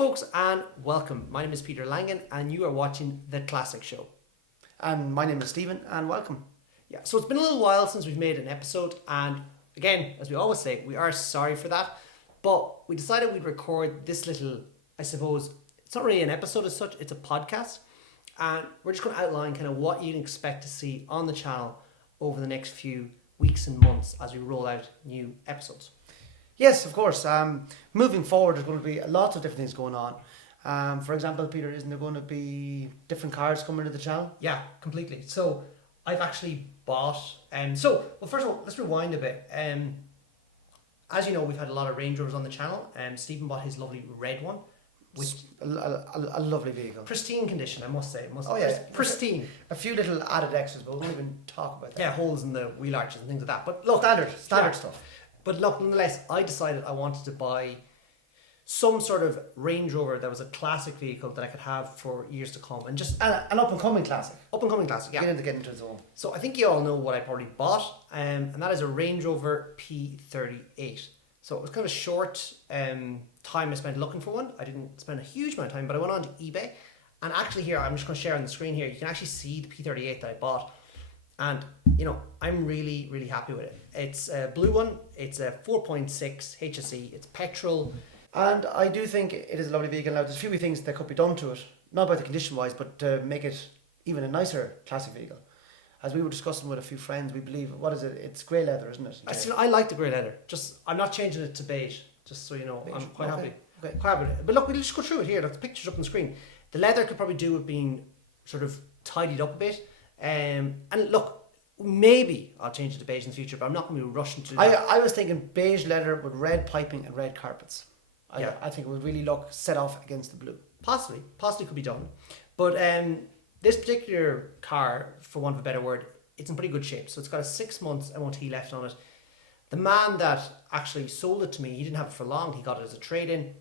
folks, and welcome. My name is Peter Langan, and you are watching The Classic Show. And my name is Stephen, and welcome. Yeah, so it's been a little while since we've made an episode, and again, as we always say, we are sorry for that, but we decided we'd record this little, I suppose, it's not really an episode as such, it's a podcast, and we're just going to outline kind of what you can expect to see on the channel over the next few weeks and months as we roll out new episodes. Yes, of course. Moving forward, there's going to be lots of different things going on. For example, Peter, isn't there going to be different cars coming to the channel? Yeah, completely. So I've actually bought, first of all, let's rewind a bit. As you know, we've had a lot of Range Rovers on the channel. Stephen bought his lovely red one, which A lovely vehicle. pristine condition, I must say. Oh yeah, Pristine. A few little added extras, but we won't even talk about that. Yeah, holes in the wheel arches and things like that. But look, Standard yeah. stuff. But look, nonetheless, I decided I wanted to buy some sort of Range Rover that was a classic vehicle that I could have for years to come, and just An up and coming classic. up and coming classic. Yeah. Get into its own. So I think you all know what I probably bought, and that is a Range Rover P38. So it was kind of a short time I spent looking for one. I didn't spend a huge amount of time, but I went on to eBay, and actually here, I'm just going to share on the screen here, you can actually see the P38 that I bought, and you know, I'm really, really happy with it. It's a blue one, it's a 4.6 HSE, it's petrol. And I do think it is a lovely vehicle. Now, there's a few things that could be done to it, not about the condition wise, but to make it even a nicer classic vehicle. As we were discussing with a few friends, we believe, what is it? It's grey leather, isn't it? I like the grey leather. I'm not changing it to beige, just so you know. Beige. I'm quite Okay. happy. Okay. Quite happy with it. But look, we'll just go through it here. Look, the picture's up on the screen. The leather could probably do with being sort of tidied up a bit. And look, maybe I'll change it to beige in the future, but I'm not going to be rushing to do that. I was thinking beige leather with red piping and red carpets. Yeah. I think it would really look set off against the blue. Possibly could be done. But this particular car, for want of a better word, it's in pretty good shape. So it's got a 6 months MOT left on it. The man that actually sold it to me, he didn't have it for long. He got it as a trade-in.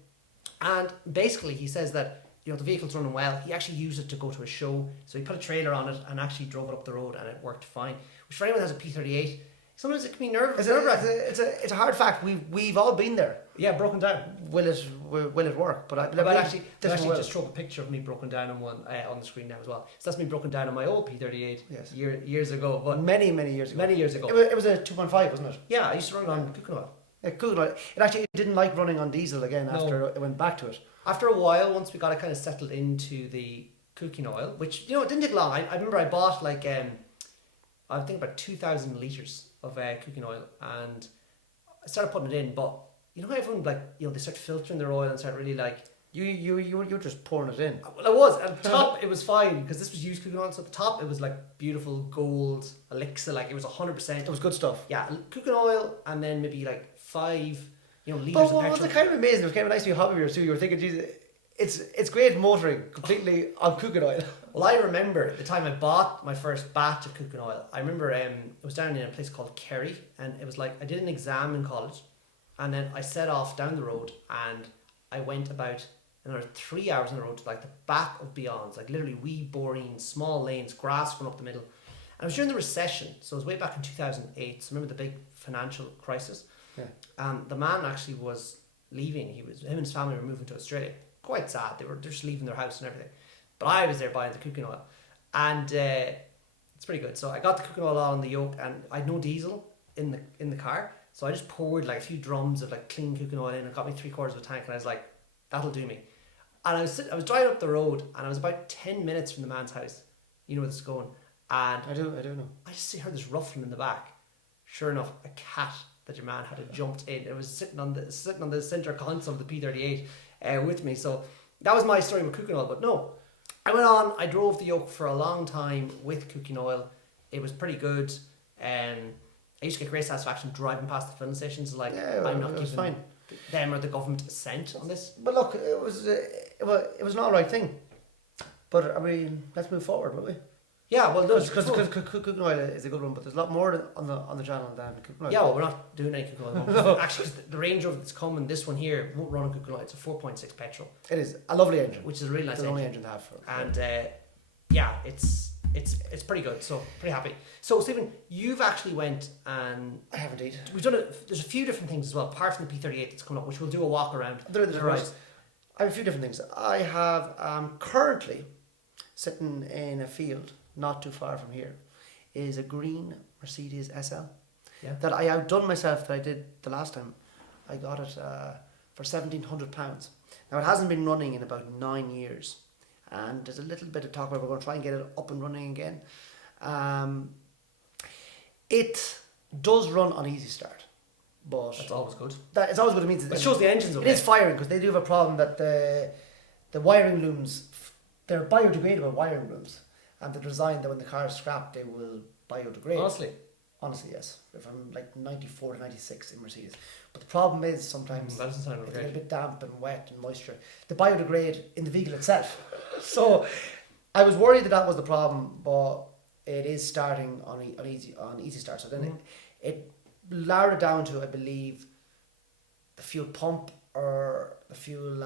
And basically he says that, you know, the vehicle's running well. He actually used it to go to a show. So he put a trailer on it and actually drove it up the road, and it worked fine. Which for anyone who has a P38, sometimes it can be nervous. It's a hard fact. We've all been there. Yeah, broken down. Will it work? But I'll actually will. just throw up a picture of me broken down on one on the screen now as well. So that's me broken down on my old P38 Yes. years ago. But many years ago. many years ago. It was a 2.5, wasn't it? Yeah, I used to run on cooking oil. Yeah, good. It actually didn't like running on diesel again after it went back to it. After a while, once we got it kind of settled into the cooking oil, which, you know, it didn't take long. I remember I bought like I think about 2,000 litres of cooking oil, and I started putting it in. But you know how everyone, like, you know, they start filtering their oil and start really like. You were just pouring it in. Well, I was. At the top, it was fine because this was used cooking oil. So at the top, it was like beautiful gold elixir, like it was 100%. It was good stuff. Yeah, cooking oil, and then maybe like 5, you know, litres But of what petrol. was kind of amazing? It was kind of nice to be a hobby too. You were thinking, Jesus, it's great motoring completely on cooking oil. Well, I remember the time I bought my first batch of cooking oil. I remember it was down in a place called Kerry, and it was like I did an exam in college, and then I set off down the road, and I went about another 3 hours on the road to like the back of Beyond's, like literally wee boring small lanes, grass going up the middle. And it was during the recession, so it was way back in 2008. So remember the big financial crisis? Yeah. And the man actually was leaving. Him and his family were moving to Australia. Quite sad. They're just leaving their house and everything. But I was there buying the cooking oil, and it's pretty good. So I got the cooking oil on the yoke, and I had no diesel in the car, so I just poured like a few drums of like clean cooking oil in, and got me 3/4 of a tank, and I was like, that'll do me. And I was driving up the road, and I was about 10 minutes from the man's house. You know where this is going, and I do know. I just heard this ruffling in the back. Sure enough, a cat that your man had jumped in. It was sitting on the center console of the P38 with me. So that was my story with cooking oil. But no, I went on. I drove the yoke for a long time with cooking oil. It was pretty good. I used to get great satisfaction driving past the filling stations. Like, Yeah, I'm not it was giving fine. them or the government a cent on this. But look, it was an all right thing. But I mean, let's move forward, will we? Yeah, well, no, Because cooking oil is a good one, but there's a lot more on the channel than cooking oil. yeah, well, we're not doing any cooking oil. Actually, 'cause the Range Rover that's coming, this one here, won't run on cooking oil. It's a 4.6 petrol, It is a lovely engine. which is a really nice It's the only engine. engine to have for. And yeah, it's pretty good. So pretty happy. So Stephen, you've actually went and I have indeed. we've done it. There's a few different things as well, apart from the P38 that's coming up, which we'll do a walk around. There the is. garage. I have a few different things. I have currently sitting in a field not too far from here is a green Mercedes SL Yeah. that I outdone myself that I did the last time. I got it for £1,700. Now it hasn't been running in about 9 years, and there's a little bit of talk about we're going to try and get it up and running again. It does run on easy start, but That's always good. that it's always what it means. It shows the engine's It okay. is firing because they do have a problem that the wiring looms, they're biodegradable wiring looms, and they're designed that when the car is scrapped they will biodegrade. Honestly, yes. If I'm like 94 to 96 in Mercedes, but the problem is sometimes That doesn't sound if okay. they get a bit damp and wet and moisture, they biodegrade in the vehicle itself. So I was worried that was the problem, but it is starting on easy start. So then it narrowed it down to, I believe, the fuel pump or the fuel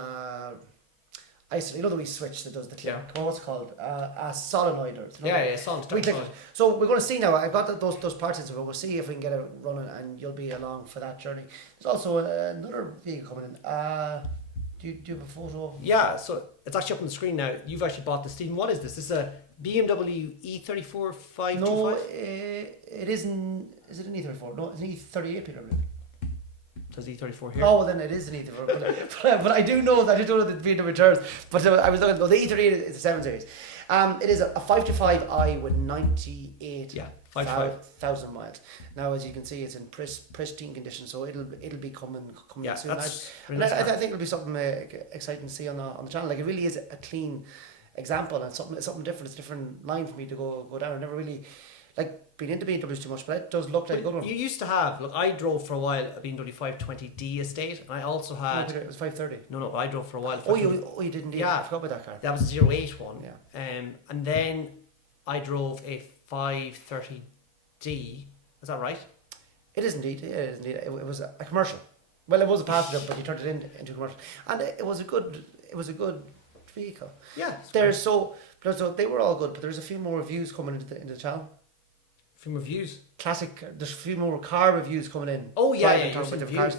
you know the wee switch that does the click. Yeah. What's it called? A solenoid. Or Sound. we click. So we're going to see now. I've got those parts in, so we'll see if we can get it running, and you'll be along for that journey. There's also another vehicle coming in. Do you have a photo? Yeah, so it's actually up on the screen now. You've actually bought this, Stephen. What is this? This is a BMW E34 525? No, it isn't. Is it an E34? No, it's an E38, Peter. I believe. There's E34 here. Oh, well, then it is an E34. but I do know that. I don't know the BMW terms. But I was looking. Well, the E38 is a 7 Series. It is a 525i with 98 Yeah, 525. miles. Now, as you can see, it's in pristine condition, so it'll be coming Yeah, soon. that's And really nice. I think it'll be something exciting to see on the channel. Like, it really is a clean example, and something different. It's a different line for me to go down. I never really been into BMWs too much, but it does look like a good one. You used to have, look, I drove for a while a BMW 520D estate, and I also had. It was 530. No, I drove for a while. Oh, you didn't? Yeah. I forgot about that car. That was a 08 one. Yeah. And then I drove a 530D. Is that right? It is indeed. It was a commercial. Well, it was a passenger, but you turned it into a commercial, and it was a good vehicle. Yeah. So they were all good, but there's a few more reviews coming into the channel. From reviews. Classic. There's a few more car reviews coming in. Oh yeah, Driving yeah. talking about Reviews. different cars.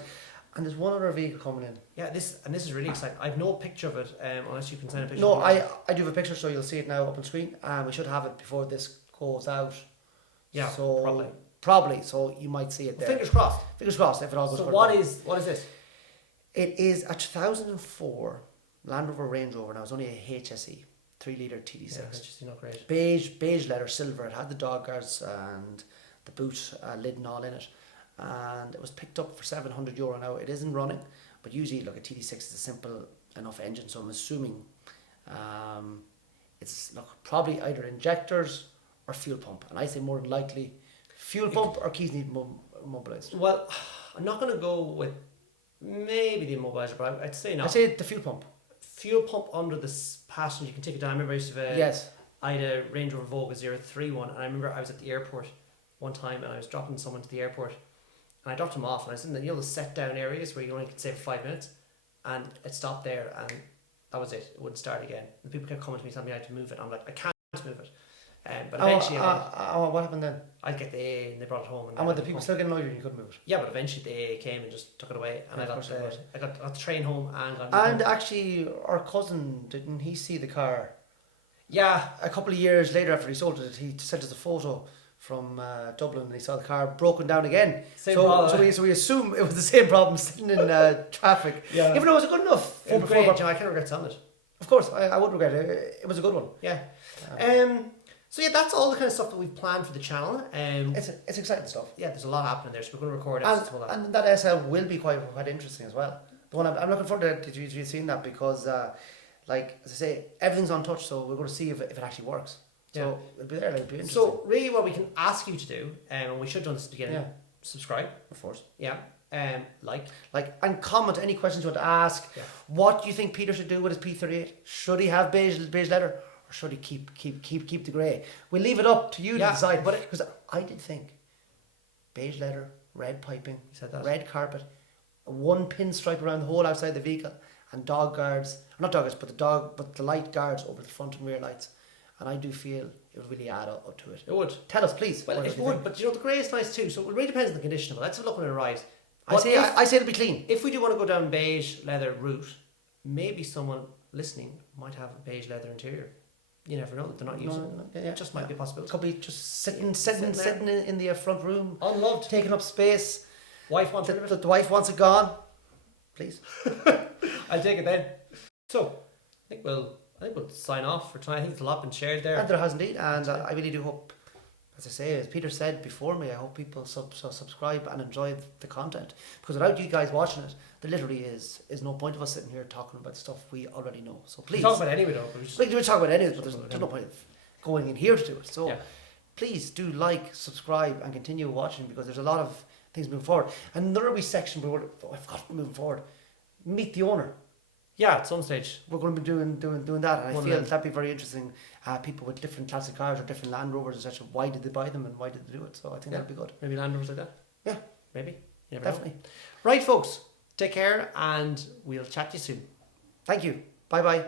And there's one other vehicle coming in. Yeah, this is really exciting. I've no picture of it, unless you can send a picture. No, of it. I do have a picture, so you'll see it now up on screen. We should have it before this goes out. Yeah, so probably. So you might see it there. Fingers crossed. Fingers crossed if it all goes. So according what is this? It is a 2004 Land Rover Range Rover. Now it's only a HSE 3-litre TD6. Yeah, just not great. Beige leather, silver. It had the dog guards and the boot lid and all in it, and it was picked up for €700. Now it isn't running, but usually a TD6 is a simple enough engine, so I'm assuming it's probably either injectors or fuel pump, and I say more than likely fuel pump or keys need mobilised. Well, I'm not going to go with maybe the immobilizer, but I'd say no. I say the fuel pump. Fuel pump under the passenger, you can take it down. I remember I used to have Yes. I had a Range Rover Vogue 031, and I remember I was at the airport one time, and I was dropping someone to the airport, and I dropped him off, and I was in the set down areas where you only could stay for 5 minutes, and it stopped there, and that was it. It wouldn't start again. And people kept coming to me telling me I had to move it. I'm like, I can't move it. But eventually, what happened then? I'd get the AA, and they brought it home. And when the people still getting annoyed when you couldn't move it? Yeah, but eventually the AA came and just took it away, and Yeah, I got the train home and got. And actually, our cousin, didn't he see the car? Yeah, A couple of years later after he sold it, he sent us a photo from Dublin, and he saw the car broken down again. Same problem. So we assume it was the same problem sitting in traffic. Yeah. Even though it was a good enough. it was great. I can't regret selling it. Of course, I wouldn't regret it. It was a good one. Yeah. So yeah, that's all the kind of stuff that we've planned for the channel. It's exciting stuff. Yeah, there's a lot happening there, so we're going to record episodes of all that. And that SL will be quite interesting as well. The one I'm looking forward to you seeing that, because as I say, everything's untouched, so we're going to see if it actually works. So it'll be there. It'll be interesting. So really, what we can ask you to do, and we should have done this at the beginning, subscribe, of course. yeah, like, and comment any questions you want to ask. Yeah. What do you think Peter should do with his P38? Should he have beige leather, or should he keep the grey? We'll leave it up to you to decide. But because I did think beige leather, red piping, You said that. red carpet, a one pinstripe around the whole outside the vehicle, and dog guards, not dog guards, but the light guards over the front and rear lights. And I do feel it would really add up to it. It would. Tell us, please. Well, what it do you would, think? but the grey is nice too. So it really depends on the condition of it. Let's have a look when it arrives. I say it'll be clean. If we do want to go down beige leather route, maybe someone listening might have a beige leather interior. You never know that they're not using it. It just might be a It possibility. could be just sitting there. in the front room, Unloved. taking up space. Wife wants rid of it. The wife wants it gone. Please. I'll take it then. So, I think we'll sign off for tonight. I think it's a lot been shared there. And there has indeed, and I really do hope, as I say, as Peter said before me, I hope people subscribe and enjoy the content, because without you guys watching it, there literally is no point of us sitting here talking about stuff we already know. So We please, talk about it anyway though. we can talk about any of it, but there's no point of going in here to do it. So Yeah. please do like, subscribe, and continue watching, because there's a lot of things moving forward. And another wee section where I've got moving forward, meet the owner. Yeah, at some stage. We're going to be doing that, and I One feel of them. that'd be very interesting. People with different classic cars or different Land Rovers, etc. Why did they buy them and why did they do it? So I think Yeah. that'd be good. Maybe Land Rovers like that. Yeah. Maybe. You never know. Definitely. Right, folks. Take care, and we'll chat to you soon. Thank you. Bye bye.